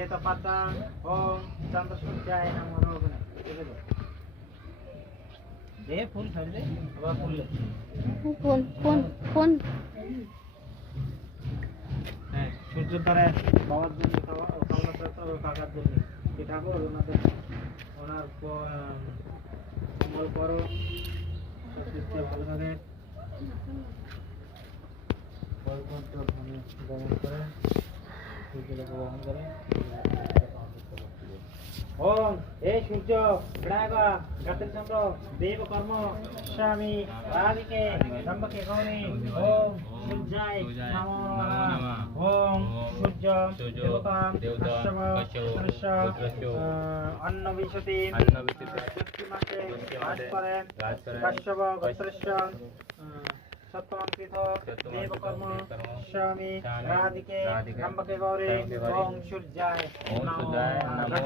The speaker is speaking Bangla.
एत पद्मं ओम चंद्रसूर्याय नमो नमः। दे फूल छड़ दे अब फूल ले ফোন হ্যাঁ সূর্য তারা পাওয়ার জন্য কামনা কাকার জন্য কি ঠাকুর ওনাদের ওনার কমল করো সত্যি ভালো থাকে বলকন্ত্র ভূমি গমন করে সূর্যলোকে বহন করে ओम हे सूर्य विनायक गतिचंद्र देव कर्म स्वामी राधिके त्र्यंबके गौरी ओम सूर्याय नमो नमः। ओम सूर्य देवतां कश्यप सरस्य अन्न विशति मासे राज करे कश्यप गोत्रस्य सत्वंकृत देव कर्म स्वामी राधिके त्र्यंबके गौरी ओम सूर्याय नमो नमः।